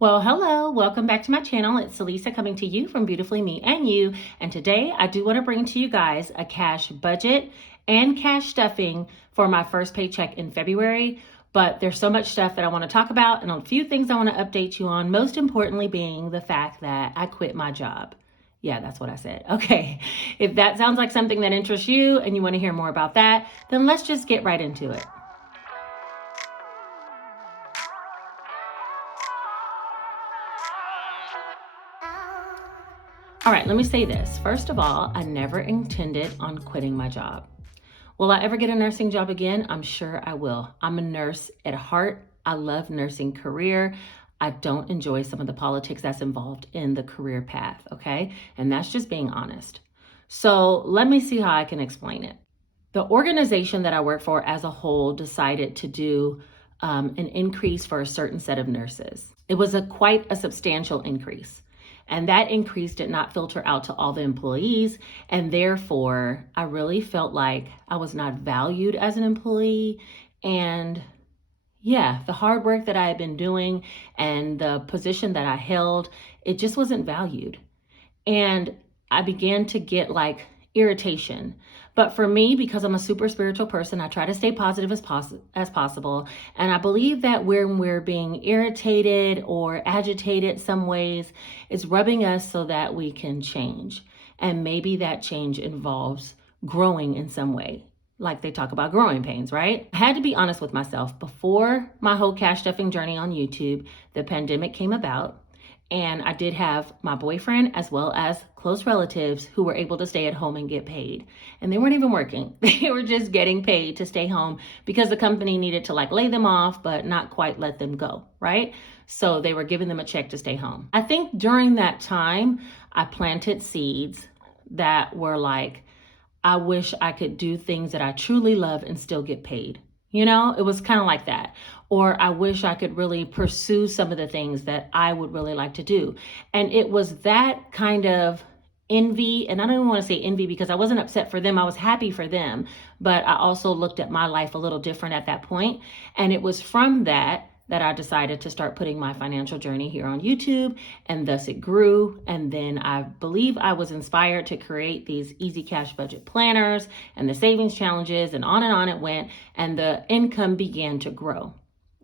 Well, hello, welcome back to my channel. It's Celisa coming to you from Beautifully Me and You. And today I do want to bring to you guys a cash budget and cash stuffing for my first paycheck in February. But there's so much stuff that I want to talk about and a few things I want to update you on, most importantly being the fact that I quit my job. Yeah, that's what I said. Okay, if that sounds like something that interests you and you want to hear more about that, then let's just get right into it. All right, let me say this. First of all, I never intended on quitting my job. Will I ever get a nursing job again? I'm sure I will. I'm a nurse at heart. I love nursing career. I don't enjoy some of the politics that's involved in the career path, okay? And that's just being honest. So let me see how I can explain it. The organization that I work for as a whole decided to do an increase for a certain set of nurses. It was quite a substantial increase. And that increase did not filter out to all the employees. And therefore, I really felt like I was not valued as an employee. And yeah, the hard work that I had been doing and the position that I held, it just wasn't valued. And I began to get like irritation. But for me, because I'm a super spiritual person, I try to stay positive as possible. And I believe that when we're being irritated or agitated some ways, it's rubbing us so that we can change. And maybe that change involves growing in some way. Like they talk about growing pains, right? I had to be honest with myself. Before my whole cash stuffing journey on YouTube, the pandemic came about. And I did have my boyfriend as well as close relatives who were able to stay at home and get paid. And they weren't even working. They were just getting paid to stay home because the company needed to like lay them off, but not quite let them go, right? So they were giving them a check to stay home. I think during that time, I planted seeds that were like, I wish I could do things that I truly love and still get paid. You know, it was kind of like that. Or I wish I could really pursue some of the things that I would really like to do. And it was that kind of envy. And I don't even want to say envy because I wasn't upset for them. I was happy for them. But I also looked at my life a little different at that point. And it was from that I decided to start putting my financial journey here on YouTube, and thus it grew. And then I believe I was inspired to create these easy cash budget planners and the savings challenges, and on it went, and the income began to grow.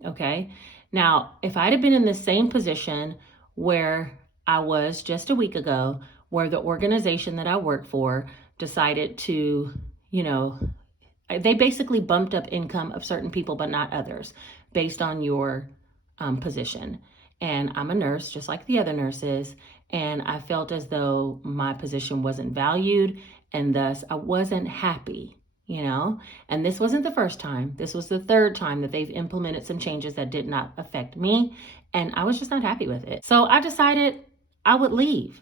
Okay. Now, if I'd have been in the same position where I was just a week ago, where the organization that I work for decided to, they basically bumped up income of certain people, but not others, based on your position. And I'm a nurse, just like the other nurses. And I felt as though my position wasn't valued, and thus I wasn't happy, And this wasn't the first time. This was the third time that they've implemented some changes that did not affect me. And I was just not happy with it. So I decided I would leave.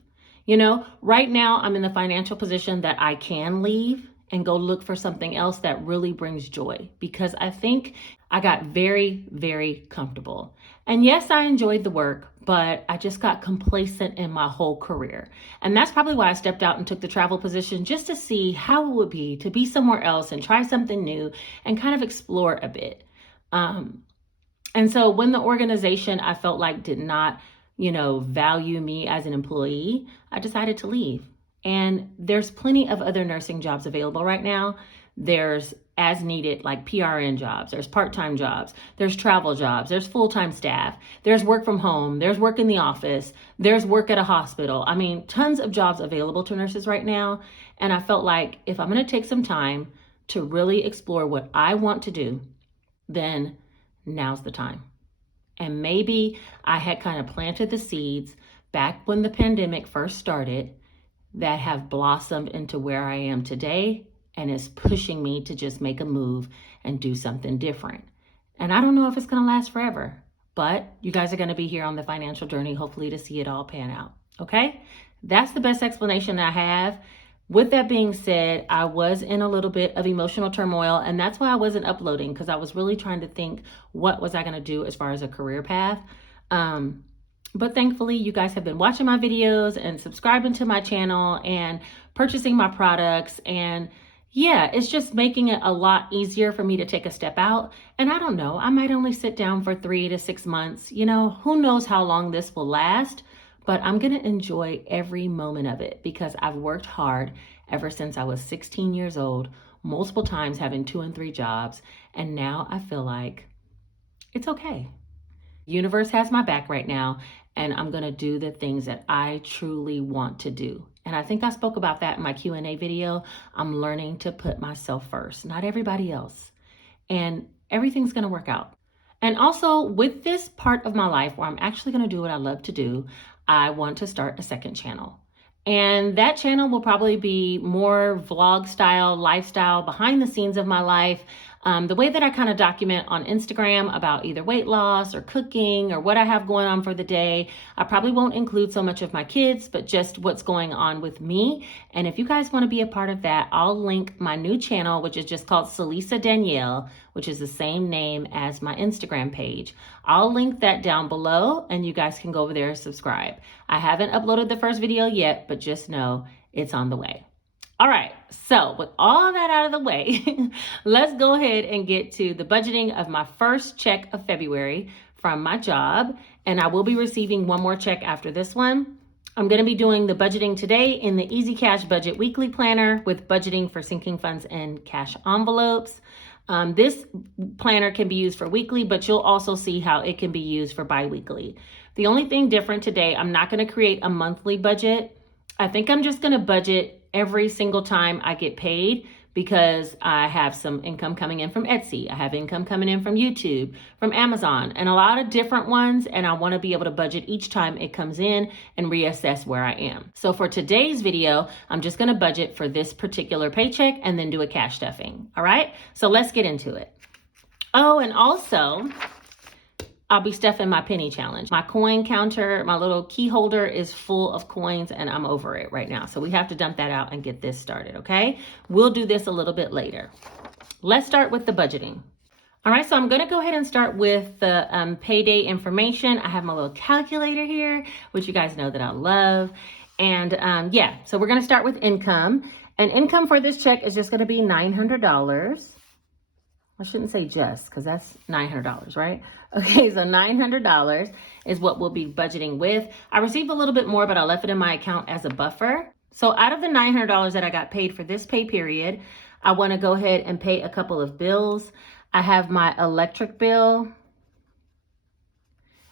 Right now I'm in the financial position that I can leave and go look for something else that really brings joy, because I think I got very, very comfortable. And yes, I enjoyed the work, but I just got complacent in my whole career. And that's probably why I stepped out and took the travel position, just to see how it would be to be somewhere else and try something new and kind of explore a bit. And so when the organization I felt like did not, value me as an employee, I decided to leave. And there's plenty of other nursing jobs available right now. There's as needed, like PRN jobs, there's part-time jobs, there's travel jobs, there's full-time staff, there's work from home, there's work in the office, there's work at a hospital. I mean, tons of jobs available to nurses right now. And I felt like if I'm going to take some time to really explore what I want to do, then now's the time. And maybe I had kind of planted the seeds back when the pandemic first started that have blossomed into where I am today, and is pushing me to just make a move and do something different. And I don't know if it's going to last forever, but you guys are going to be here on the financial journey, hopefully, to see it all pan out. Okay? That's the best explanation I have. With that being said, I was in a little bit of emotional turmoil, and that's why I wasn't uploading, because I was really trying to think, what was I going to do as far as a career path? But thankfully, you guys have been watching my videos and subscribing to my channel and purchasing my products. And Yeah, it's just making it a lot easier for me to take a step out. And I don't know, I might only sit down for 3 to 6 months. Who knows how long this will last, but I'm going to enjoy every moment of it because I've worked hard ever since I was 16 years old, multiple times having 2 and 3 jobs. And now I feel like it's okay. Universe has my back right now, and I'm going to do the things that I truly want to do. And I think I spoke about that in my Q&A video. I'm learning to put myself first, not everybody else. And everything's going to work out. And also, with this part of my life where I'm actually going to do what I love to do, I want to start a second channel. And that channel will probably be more vlog style, lifestyle, behind the scenes of my life. The way that I kind of document on Instagram about either weight loss or cooking or what I have going on for the day. I probably won't include so much of my kids, but just what's going on with me. And if you guys want to be a part of that, I'll link my new channel, which is just called Celisa Danielle, which is the same name as my Instagram page. I'll link that down below and you guys can go over there and subscribe. I haven't uploaded the first video yet, but just know it's on the way. All right, so with all that out of the way, let's go ahead and get to the budgeting of my first check of February from my job. And I will be receiving one more check after this one. I'm going to be doing the budgeting today in the Easy Cash Budget Weekly Planner with budgeting for sinking funds and cash envelopes. This planner can be used for weekly, but you'll also see how it can be used for bi-weekly. The only thing different today, I'm not going to create a monthly budget. I think I'm just going to budget every single time I get paid because I have some income coming in from Etsy. I have income coming in from YouTube, from Amazon, and a lot of different ones. And I want to be able to budget each time it comes in and reassess where I am. So for today's video, I'm just going to budget for this particular paycheck and then do a cash stuffing. All right, so let's get into it. Oh, and also, I'll be stuffing my penny challenge. My coin counter, my little key holder is full of coins and I'm over it right now. So we have to dump that out and get this started, okay? We'll do this a little bit later. Let's start with the budgeting. All right, so I'm gonna go ahead and start with the payday information. I have my little calculator here, which you guys know that I love. And yeah, so we're gonna start with income. And income for this check is just gonna be $900. I shouldn't say just, because that's $900, right? Okay, so $900 is what we'll be budgeting with. I received a little bit more, but I left it in my account as a buffer. So out of the $900 that I got paid for this pay period, I want to go ahead and pay a couple of bills. I have my electric bill,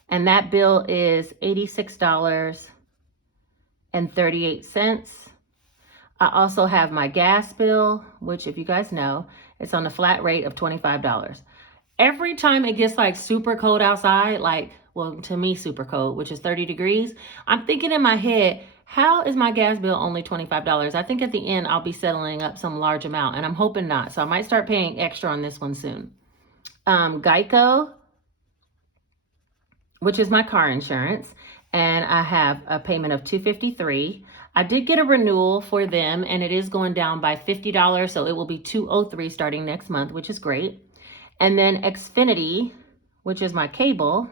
and that bill is $86.38. I also have my gas bill, which if you guys know, it's on the flat rate of $25. Every time it gets like super cold outside, like, well, to me, super cold, which is 30 degrees, I'm thinking in my head, how is my gas bill only $25? I think at the end, I'll be settling up some large amount, and I'm hoping not. So I might start paying extra on this one soon. Geico, which is my car insurance, and I have a payment of $253. I did get a renewal for them and it is going down by $50. So it will be $203 starting next month, which is great. And then Xfinity, which is my cable.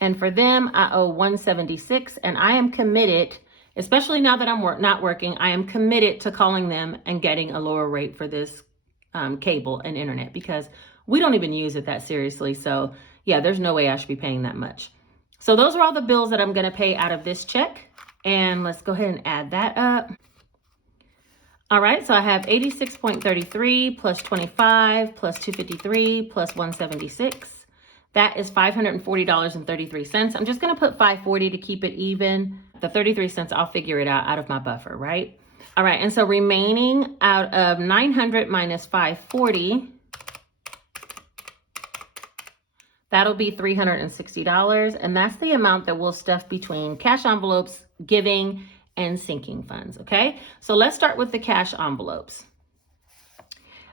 And for them, I owe $176 and I am committed, especially now that I'm not working, I am committed to calling them and getting a lower rate for this cable and internet because we don't even use it that seriously. So yeah, there's no way I should be paying that much. So those are all the bills that I'm going to pay out of this check. And let's go ahead and add that up. All right, so I have 86.33 plus 25 plus 253 plus 176. That is $540.33. I'm just going to put $540 to keep it even. The 33 cents, I'll figure it out of my buffer, right? All right, and so remaining out of 900 minus 540, that'll be $360, and that's the amount that we'll stuff between cash envelopes, giving, and sinking funds, okay? So let's start with the cash envelopes.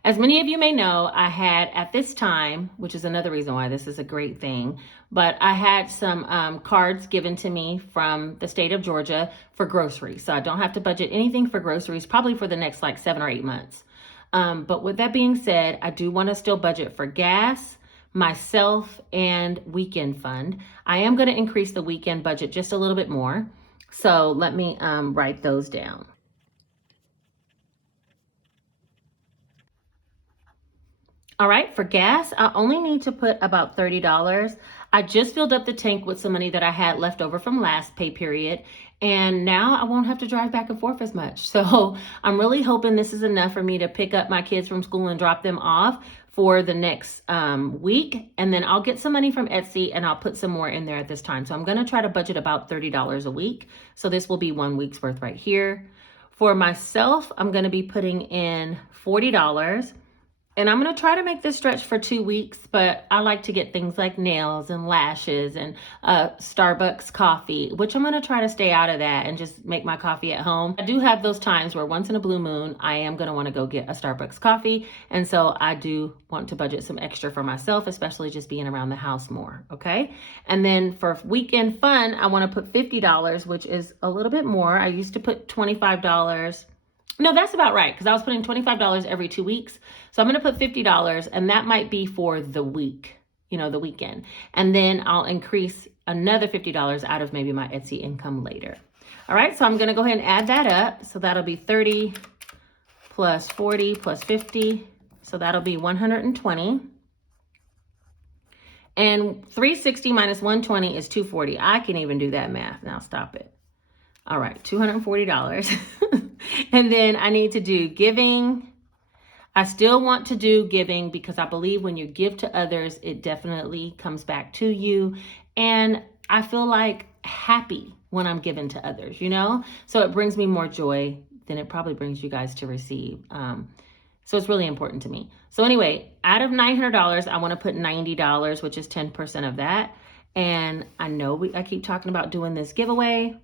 As many of you may know, I had at this time, which is another reason why this is a great thing, but I had some cards given to me from the state of Georgia for groceries. So I don't have to budget anything for groceries, probably for the next like 7 or 8 months. But with that being said, I do want to still budget for gas, myself, and weekend fund. I am going to increase the weekend budget just a little bit more. So let me write those down. All right, for gas, I only need to put about $30. I just filled up the tank with some money that I had left over from last pay period, and now I won't have to drive back and forth as much. So I'm really hoping this is enough for me to pick up my kids from school and drop them off for the next week, and then I'll get some money from Etsy and I'll put some more in there at this time. So I'm going to try to budget about $30 a week. So this will be 1 week's worth right here. For myself, I'm going to be putting in $40. And I'm going to try to make this stretch for 2 weeks, but I like to get things like nails and lashes and Starbucks coffee, which I'm going to try to stay out of that and just make my coffee at home. I do have those times where once in a blue moon, I am going to want to go get a Starbucks coffee. And so I do want to budget some extra for myself, especially just being around the house more. Okay. And then for weekend fun, I want to put $50, which is a little bit more. I used to put $25. No, that's about right, because I was putting $25 every 2 weeks. So I'm going to put $50, and that might be for the week, the weekend. And then I'll increase another $50 out of maybe my Etsy income later. All right, so I'm going to go ahead and add that up. So that'll be 30 plus 40 plus 50. So that'll be 120. And 360 minus 120 is 240. I can even do that math. Now stop it. All right, $240. And then I need to do giving. I still want to do giving because I believe when you give to others, it definitely comes back to you. And I feel like happy when I'm giving to others, So it brings me more joy than it probably brings you guys to receive. So it's really important to me. So anyway, out of $900, I want to put $90, which is 10% of that. And I know I keep talking about doing this giveaway.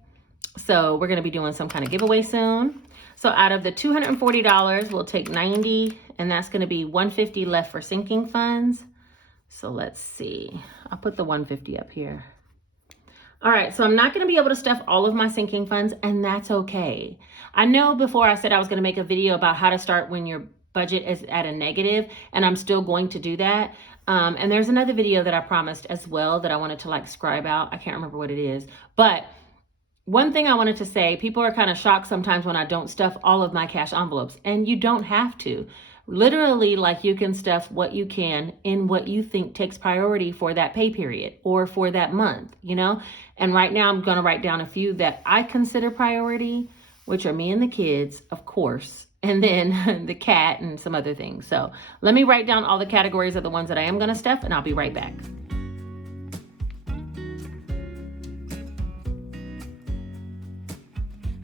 So we're going to be doing some kind of giveaway soon. So out of the $240, we'll take 90, and that's going to be 150 left for sinking funds. So let's see. I'll put the 150 up here. All right, so I'm not going to be able to stuff all of my sinking funds, and that's okay. I know before I said I was going to make a video about how to start when your budget is at a negative, and I'm still going to do that. And there's another video that I promised as well that I wanted to scribe out. I can't remember what it is, but one thing I wanted to say, people are kind of shocked sometimes when I don't stuff all of my cash envelopes, and you don't have to. Literally, you can stuff what you can in what you think takes priority for that pay period or for that month, And right now I'm going to write down a few that I consider priority, which are me and the kids, of course, and then the cat and some other things. So let me write down all the categories of the ones that I am going to stuff, and I'll be right back.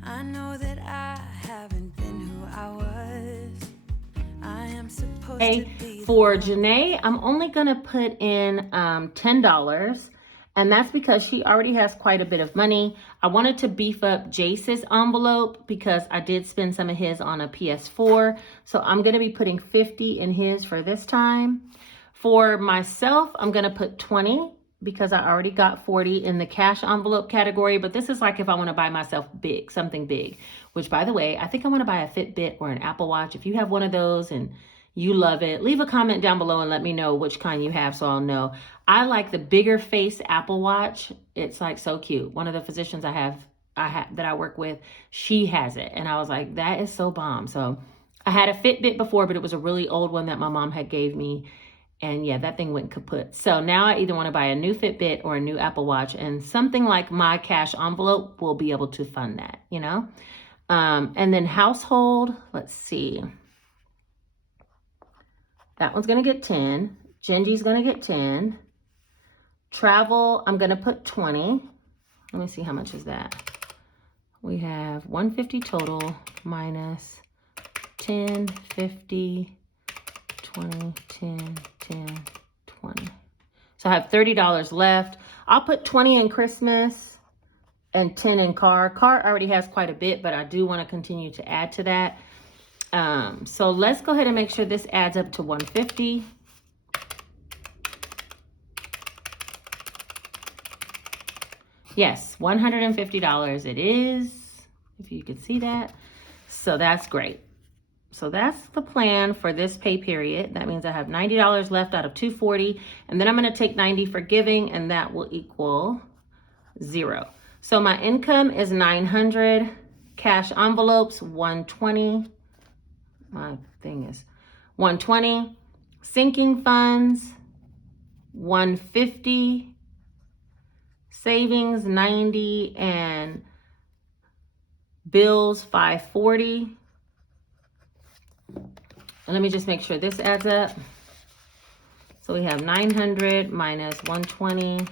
I know that I haven't been who I was. I am supposed to be. For Janae, I'm only going to put in $10. And that's because she already has quite a bit of money. I wanted to beef up Jace's envelope because I did spend some of his on a PS4. So I'm going to be putting 50 in his for this time. For myself, I'm going to put 20 because I already got 40 in the cash envelope category. But this is if I want to buy myself something big, which by the way, I think I want to buy a Fitbit or an Apple Watch. If you have one of those and you love it, leave a comment down below and let me know which kind you have so I'll know. I like the bigger face Apple Watch. It's so cute. One of the physicians I have that I work with, she has it. And I was like, that is so bomb. So I had a Fitbit before, but it was a really old one that my mom had gave me. And yeah, that thing went kaput. So now I either want to buy a new Fitbit or a new Apple Watch, and something like my cash envelope will be able to fund that, And then household, let's see. That one's going to get 10. Gingy's going to get 10. Travel, I'm going to put 20. Let me see, how much is that? We have 150 total minus 10, 50, 20, 10, 10, 20. So I have $30 left. I'll put 20 in Christmas and 10 in car. Car already has quite a bit, but I do want to continue to add to that. So let's go ahead and make sure this adds up to 150. Yes, $150 it is, if you could see that. So that's great. So that's the plan for this pay period. That means I have $90 left out of $240, and then I'm going to take 90 for giving, and that will equal 0. So my income is 900, cash envelopes 120. My thing is 120. Sinking funds, 150. Savings, 90. And bills, 540. And let me just make sure this adds up. So we have 900 minus 120.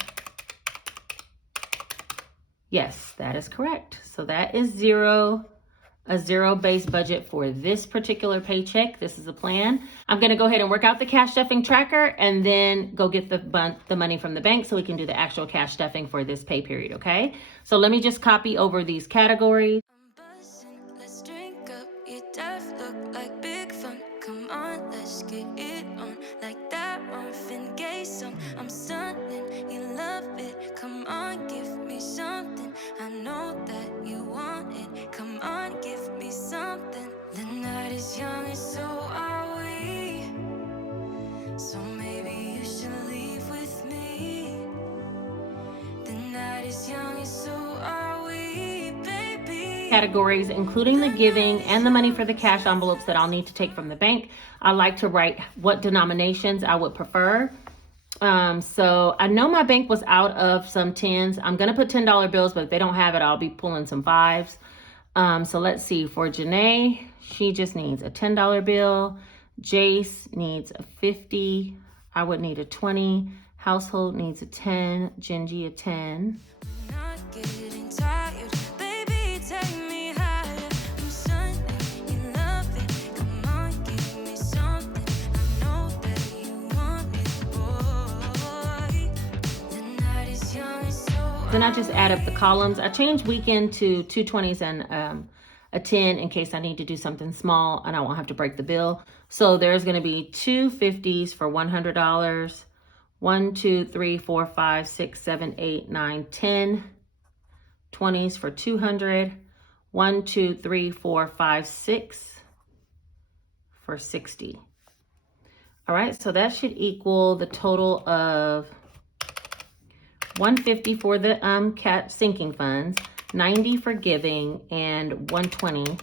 Yes, that is correct. So that is a zero-based budget for this particular paycheck. This is a plan. I'm going to go ahead and work out the cash stuffing tracker and then go get the money from the bank so we can do the actual cash stuffing for this pay period, okay? So let me just copy over these categories. Let's drink up, your death look like big fun. Come on, let's get it on. Like that Marvin Gaye song. I'm stunning, you love it. Come on, give me something. I know that you want it. Come on, give me something. The night is young and so are we. So maybe you should leave with me. The night is young and so are we, baby. Categories, including the giving and the money for the cash envelopes that I'll need to take from the bank. I like to write what denominations I would prefer. So I know my bank was out of some tens. I'm going to put $10 bills, but if they don't have it, I'll be pulling some fives. So let's see. For Janae, she just needs a $10 bill. Jace needs a 50. I would need a 20. Household needs a 10. Gingy a 10. Not getting tired, baby, take me higher. I'm stunning, you love it. Come on, give me something. I know that you want it, boy. The night is young and so. Then I just add up the columns. I changed weekend to 2 20s and a 10 in case I need to do something small and I won't have to break the bill. So there's going to be 2 50s for $100. 1, 2, 3, 4, 5, 6, 7, 8, 9, 10. 20s for 200. 1, 2, 3, 4, 5, 6 for 60. All right, so that should equal the total of 150 for the sinking funds, 90 for giving, and 120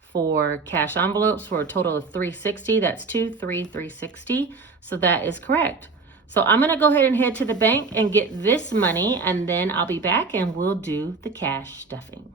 for cash envelopes for a total of 360. That's 360. So that is correct. So I'm going to go ahead and head to the bank and get this money, and then I'll be back and we'll do the cash stuffing.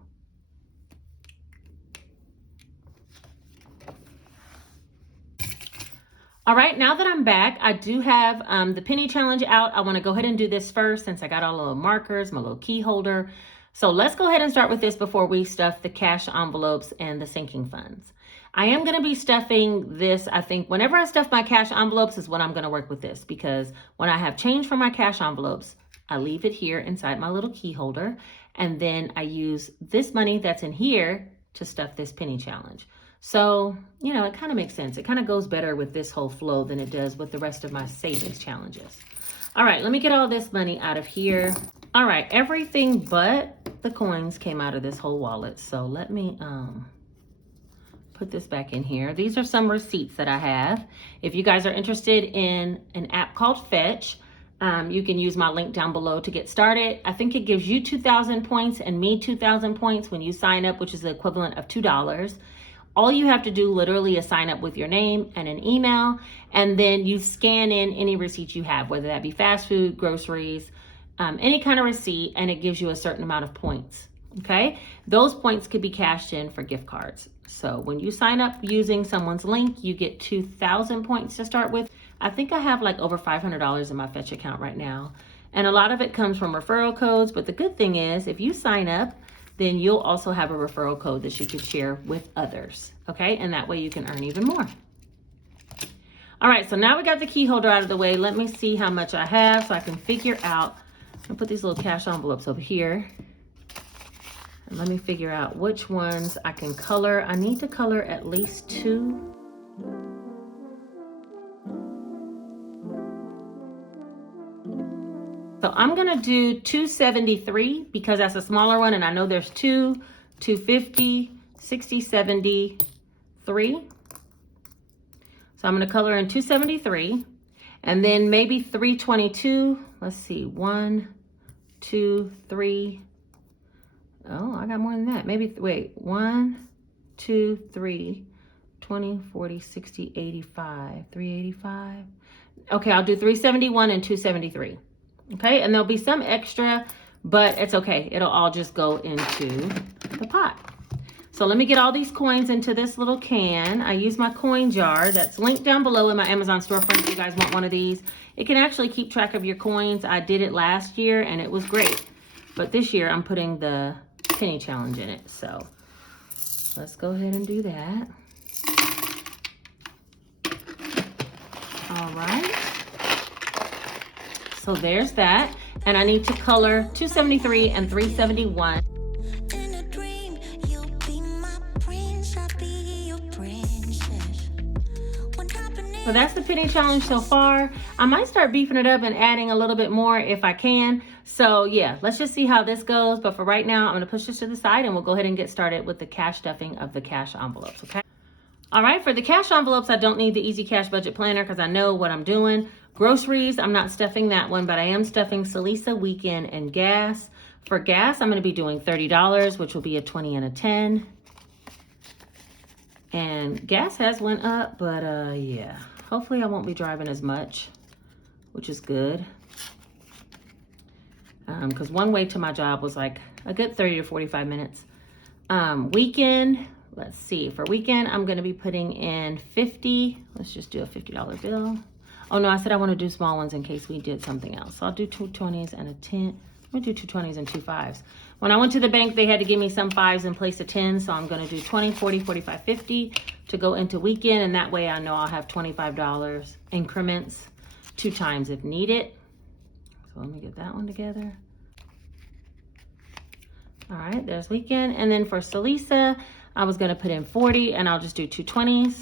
All right, now that I'm back, I do have the penny challenge out. I want to go ahead and do this first since I got all the little markers, my little key holder. So let's go ahead and start with this before we stuff the cash envelopes and the sinking funds. I am going to be stuffing this. I think whenever I stuff my cash envelopes is when I'm going to work with this, because when I have change for my cash envelopes, I leave it here inside my little key holder. And then I use this money that's in here to stuff this penny challenge. So, you know, it kind of makes sense. It kind of goes better with this whole flow than it does with the rest of my savings challenges. All right, let me get all this money out of here. All right, everything but the coins came out of this whole wallet. So let me put this back in here. These are some receipts that I have. If you guys are interested in an app called Fetch, you can use my link down below to get started. I think it gives you 2,000 points and me 2,000 points when you sign up, which is the equivalent of $2. All you have to do literally is sign up with your name and an email, and then you scan in any receipt you have, whether that be fast food, groceries, any kind of receipt, and it gives you a certain amount of points. Okay, those points could be cashed in for gift cards. So when you sign up using someone's link, you get 2,000 points to start with. I think I have like over $500 in my Fetch account right now. And a lot of it comes from referral codes. But the good thing is if you sign up, then you'll also have a referral code that you can share with others. Okay, and that way you can earn even more. All right, so now we got the key holder out of the way. Let me see how much I have so I can figure out. I'll put these little cash envelopes over here. And let me figure out which ones I can color. I need to color at least 2. So I'm gonna do 273 because that's a smaller one, and I know there's 2, 250, 60, 73. So I'm gonna color in 273, and then maybe 322. Let's see, 1, 2, 3. Oh, I got more than that. Maybe, wait, 1, 2, 3, 20, 40, 60, 85, 385. Okay, I'll do 371 and 273. Okay, and there'll be some extra, but it's okay. It'll all just go into the pot. So let me get all these coins into this little can. I use my coin jar that's linked down below in my Amazon storefront if you guys want one of these. It can actually keep track of your coins. I did it last year and it was great. But this year I'm putting the penny challenge in it. So let's go ahead and do that. All right. So there's that. And I need to color 273 and 371. So that's the penny challenge so far. I might start beefing it up and adding a little bit more if I can. So yeah, let's just see how this goes. But for right now, I'm gonna push this to the side and we'll go ahead and get started with the cash stuffing of the cash envelopes, okay? All right, for the cash envelopes, I don't need the Easy Cash Budget Planner because I know what I'm doing. Groceries, I'm not stuffing that one, but I am stuffing Salisa, Weekend, and gas. For gas, I'm gonna be doing $30, which will be a 20 and a 10. And gas has went up, but yeah. Hopefully I won't be driving as much, which is good. Because one way to my job was like a good 30 to 45 minutes. Weekend, let's see. For weekend, I'm going to be putting in 50. Let's just do a $50 bill. Oh no, I said I want to do small ones in case we did something else. So I'll do 2 20s and a 10. I'm going to do 2 20s and 2 5s. When I went to the bank, they had to give me some 5s in place of 10s. So I'm going to do 20, 40, 45, 50 to go into weekend. And that way I know I'll have $25 increments 2 times if needed. So let me get that one together. All right, there's weekend. And then for Salisa, I was going to put in 40 and I'll just do 2 20s.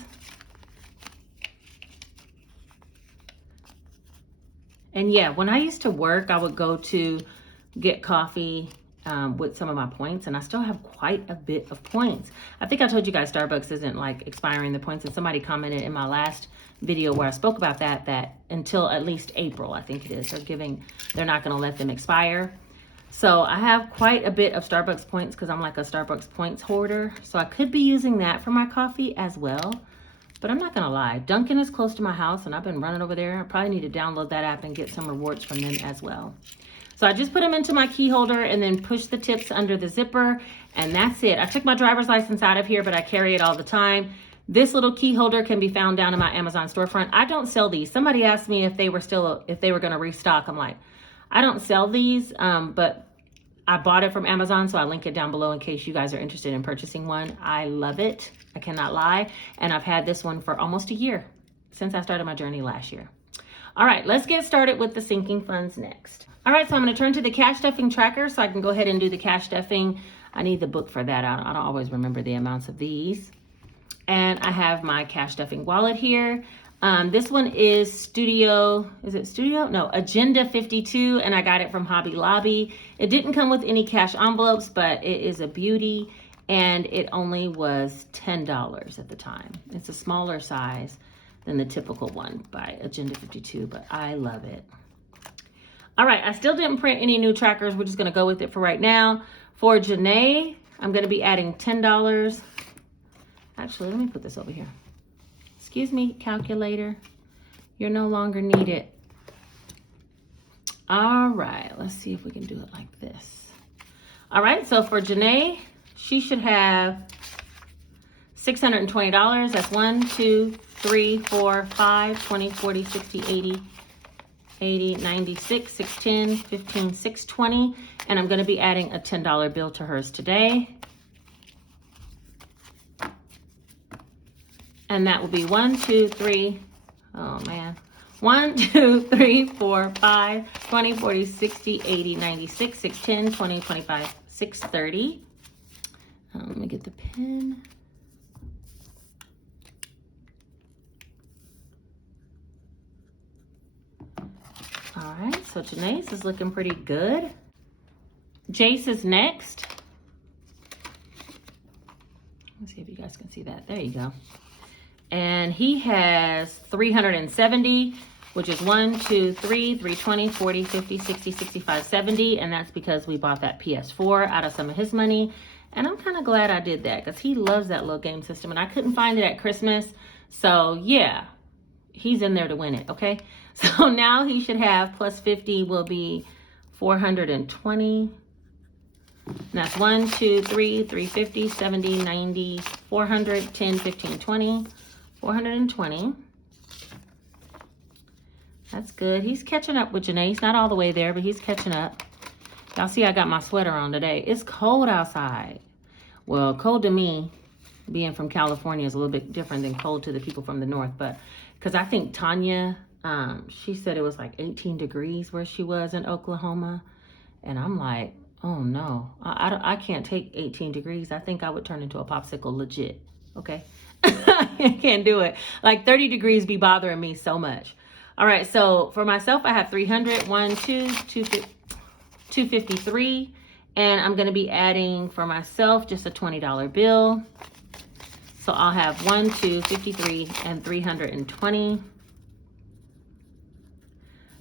And yeah, when I used to work, I would go to get coffee with some of my points, and I still have quite a bit of points. I think I told you guys Starbucks isn't like expiring the points, and somebody commented in my last video where I spoke about that until at least April, I think it is, they're not going to let them expire. So I have quite a bit of Starbucks points because I'm like a Starbucks points hoarder. So I could be using that for my coffee as well. But I'm not gonna lie, Dunkin' is close to my house and I've been running over there. I probably need to download that app and get some rewards from them as well. So I just put them into my key holder and then push the tips under the zipper, and that's it. I took my driver's license out of here, but I carry it all the time. This little key holder can be found down in my Amazon storefront. I don't sell these. Somebody asked me if they were gonna restock. I'm like, I don't sell these, but I bought it from Amazon, so I link it down below in case you guys are interested in purchasing one. I love it. I cannot lie. And I've had this one for almost a year since I started my journey last year. All right, let's get started with the sinking funds next. All right, so I'm going to turn to the cash stuffing tracker so I can go ahead and do the cash stuffing. I need the book for that. I don't always remember the amounts of these. And I have my cash stuffing wallet here. This one is Agenda 52, and I got it from Hobby Lobby. It didn't come with any cash envelopes, but it is a beauty, and it only was $10 at the time. It's a smaller size than the typical one by Agenda 52, but I love it. All right, I still didn't print any new trackers. We're just gonna go with it for right now. For Janae, I'm gonna be adding $10. Actually, let me put this over here. Excuse me, calculator. You're no longer needed. All right, let's see if we can do it like this. All right, so for Janae, she should have $620. That's 1, 2, 3, 4, 5, 20, 40, 60, 80, 80, 96, 610, 15, 620. And I'm gonna be adding a $10 bill to hers today. And that will be 1, 2, 3, oh man. 1, 2, 3, 4, 5, 20, 40, 60, 80, 96, 610, 20, 25, 630. Let me get the pen. All right, so Janae's is looking pretty good. Jace is next. Let's see if you guys can see that. There you go. And he has 370, which is 1, 2, 3, 320, 40, 50, 60, 65, 70. And that's because we bought that PS4 out of some of his money. And I'm kind of glad I did that because he loves that little game system. And I couldn't find it at Christmas. So yeah, he's in there to win it, okay? So now he should have plus 50 will be 420. And that's 1, 2, 3, 350, 70, 90, 400, 10, 15, 20, 420. That's good. He's catching up with Janae. He's not all the way there, but he's catching up. Y'all see I got my sweater on today. It's cold outside. Well, cold to me, being from California, is a little bit different than cold to the people from the north. But because I think Tanya, she said it was like 18 degrees where she was in Oklahoma. And I'm like, oh no, I can't take 18 degrees. I think I would turn into a popsicle legit. Okay. I can't do it. Like 30 degrees be bothering me so much. All right. So for myself, I have 300, 1, 2, 253. And I'm going to be adding for myself just a $20 bill. So I'll have 1, 2, 53, and 320.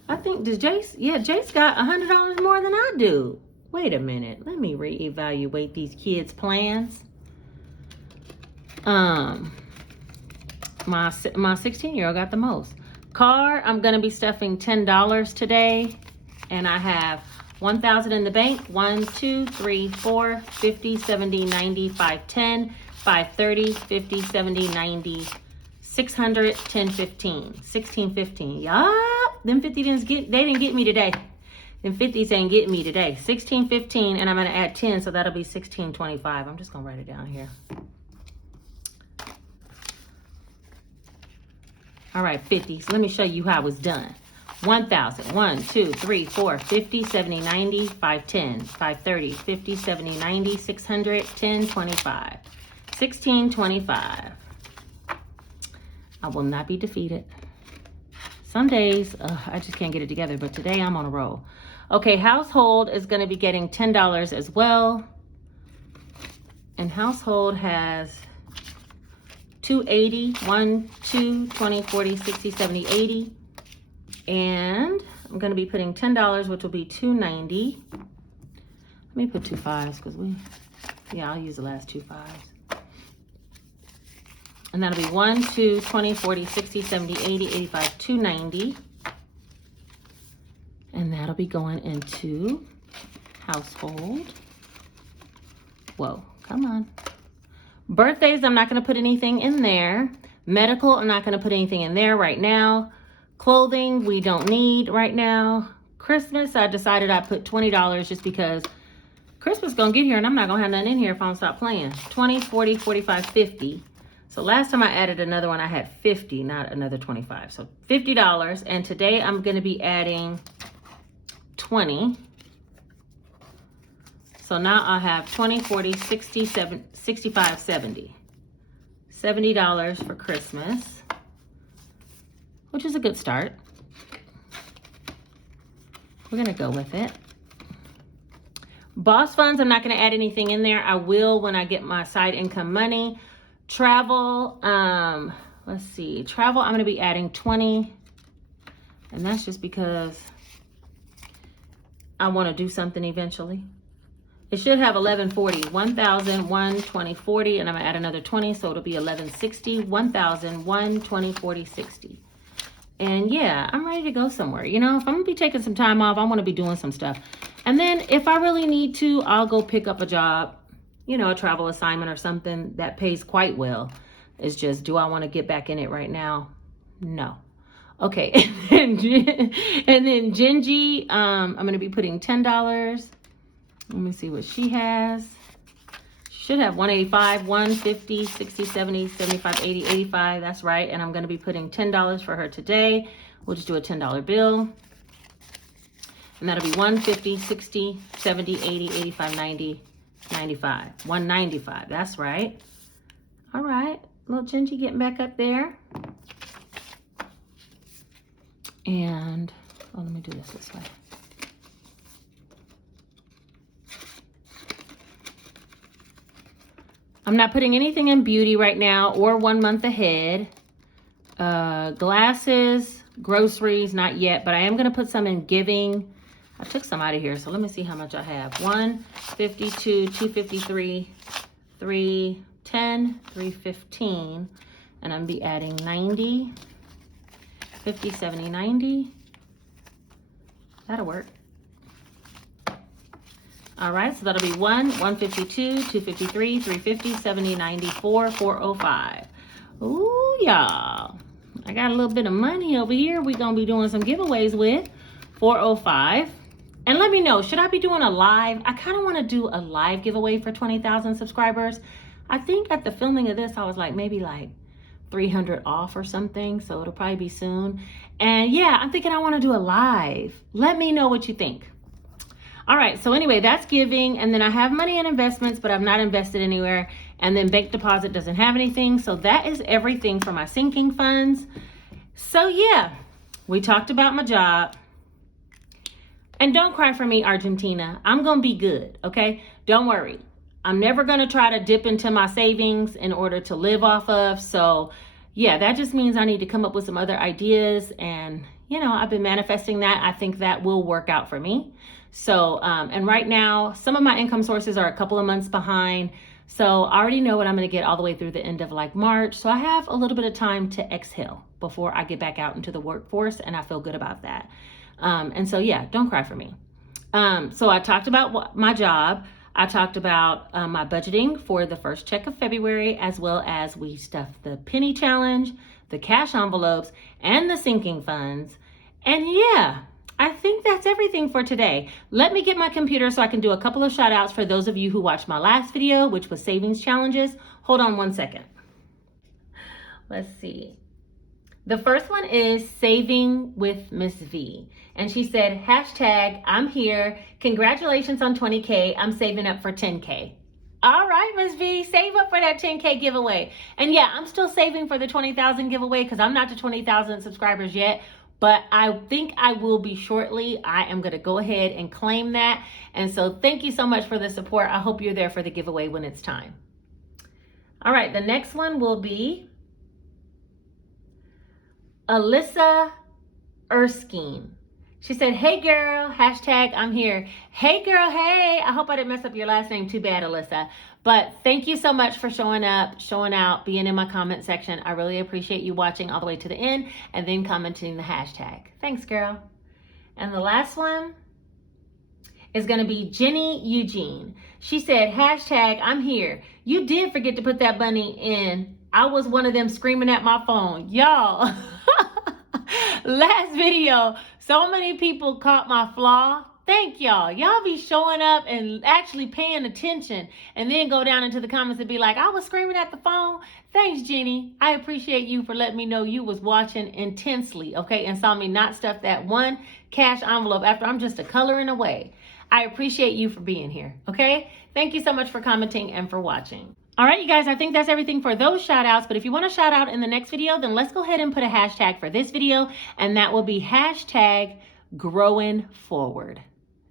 I think, does Jace? Yeah, Jace got $100 more than I do. Wait a minute. Let me reevaluate these kids' plans. My 16-year-old got the most. Car, I'm going to be stuffing $10 today. And I have 1,000 in the bank. 1, 2, 3, 4, 50, 70, 90, 510, 530, 50, 70, 90, 600, 10, 15, 16, 15. Yup. Them 50 they didn't get me today. Them 50s ain't getting me today. 16, 15, and I'm going to add 10, so that'll be 16, 25. I'm just going to write it down here. All right, 50. So let me show you how it's done. 1,000, 1, 2, 3, 4, 50, 70, 90, 510, 530, 50, 70, 90, 600, 10, 25, 16, 25. I will not be defeated. Some days, I just can't get it together, but today I'm on a roll. Okay, household is going to be getting $10 as well. And household has 280, 1, 2, 20, 40, 60, 70, 80. And I'm going to be putting $10, which will be $290. Let me put 2 5s because I'll use the last 2 5s. And that'll be 1, 2, 20, 40, 60, 70, 80, 85, $290. And that'll be going into household. Whoa, come on. Birthdays, I'm not going to put anything in there. Medical, I'm not going to put anything in there right now. Clothing, we don't need right now. Christmas, I decided I put $20 just because Christmas going to get here and I'm not going to have nothing in here if I don't stop playing. 20, 40, 45, 50. So last time I added another one, I had 50, not another 25. So $50. And today I'm going to be adding 20. So now I have 20, 40, 60, 65, 70. $70 for Christmas, which is a good start. We're going to go with it. Boss funds, I'm not going to add anything in there. I will when I get my side income money. Travel, let's see. Travel, I'm going to be adding 20. And that's just because I want to do something eventually. It should have 1140, 1,000, 1, 20, 40, and I'm going to add another 20, so it'll be 1160, 1,000, 1, 20, 40, 60. And yeah, I'm ready to go somewhere. You know, if I'm going to be taking some time off, I want to be doing some stuff. And then if I really need to, I'll go pick up a job, you know, a travel assignment or something that pays quite well. It's just, do I want to get back in it right now? No. Okay. And then Gingy, I'm going to be putting $10. Let me see what she has. She should have 185, 150, 60, 70, 75, 80, 85. That's right. And I'm going to be putting $10 for her today. We'll just do a $10 bill. And that'll be 150, 60, 70, 80, 85, 90, 95. 195. That's right. All right. Little Gingy getting back up there. And, let me do this way. I'm not putting anything in beauty right now or 1 month ahead. Glasses, groceries, not yet, but I am going to put some in giving. I took some out of here, so let me see how much I have. 152, 253, 310, 315, and I'm be adding 90, 50, 70, 90. That'll work. All right, so that'll be 152, 253, 350, 70, 94, 405. Ooh, y'all. I got a little bit of money over here we're going to be doing some giveaways with. 405. And let me know, should I be doing a live? I kind of want to do a live giveaway for 20,000 subscribers. I think at the filming of this, I was like maybe like 300 off or something. So it'll probably be soon. And yeah, I'm thinking I want to do a live. Let me know what you think. All right, so anyway, that's giving. And then I have money in investments, but I've not invested anywhere. And then bank deposit doesn't have anything. So that is everything for my sinking funds. So yeah, we talked about my job. And don't cry for me, Argentina. I'm going to be good, okay? Don't worry. I'm never going to try to dip into my savings in order to live off of. So, yeah, that just means I need to come up with some other ideas. And, you know, I've been manifesting that. I think that will work out for me. So, and right now, some of my income sources are a couple of months behind. So I already know what I'm going to get all the way through the end of like March. So I have a little bit of time to exhale before I get back out into the workforce. And I feel good about that. And so, yeah, don't cry for me. So I talked about my job. I talked about my budgeting for the first check of February, as well as we stuffed the penny challenge, the cash envelopes, and the sinking funds. And yeah, I think that's everything for today. Let me get my computer so I can do a couple of shout outs for those of you who watched my last video, which was savings challenges. Hold on one second. Let's see. The first one is Saving with Miss V. And she said, hashtag, I'm here. Congratulations on 20K. I'm saving up for 10K. All right, Miss V, save up for that 10K giveaway. And yeah, I'm still saving for the 20,000 giveaway because I'm not to 20,000 subscribers yet. But I think I will be shortly. I am going to go ahead and claim that. And so thank you so much for the support. I hope you're there for the giveaway when it's time. All right, the next one will be Alyssa Erskine. She said, hey girl, hashtag I'm here. Hey girl, hey. I hope I didn't mess up your last name. Too bad, Alyssa. But thank you so much for showing up, showing out, being in my comment section. I really appreciate you watching all the way to the end and then commenting the hashtag. Thanks, girl. And the last one is going to be Jenny Eugene. She said, hashtag I'm here. You did forget to put that bunny in. I was one of them screaming at my phone. Y'all, last video, so many people caught my flaw. Thank y'all. Y'all be showing up and actually paying attention and then go down into the comments and be like, I was screaming at the phone. Thanks, Jenny. I appreciate you for letting me know you was watching intensely, okay, and saw me not stuff that one cash envelope after I'm just a coloring away. I appreciate you for being here, okay? Thank you so much for commenting and for watching. All right, you guys, I think that's everything for those shout outs. But if you want to shout out in the next video, then let's go ahead and put a hashtag for this video. And that will be hashtag growing forward.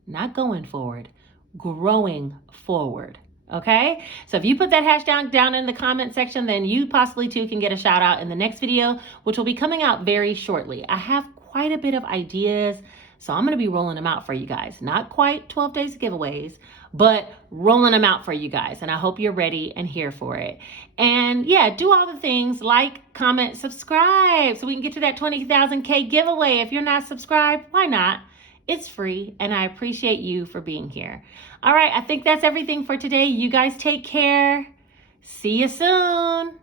Not going forward, growing forward. Okay, so if you put that hashtag down in the comment section, then you possibly too can get a shout out in the next video, which will be coming out very shortly. I have quite a bit of ideas, so I'm going to be rolling them out for you guys. Not quite 12 days of giveaways, but rolling them out for you guys. And I hope you're ready and here for it. And yeah, do all the things, like, comment, subscribe, so we can get to that 20,000K giveaway. If you're not subscribed, why not? It's free, and I appreciate you for being here. All right, I think that's everything for today. You guys take care. See you soon.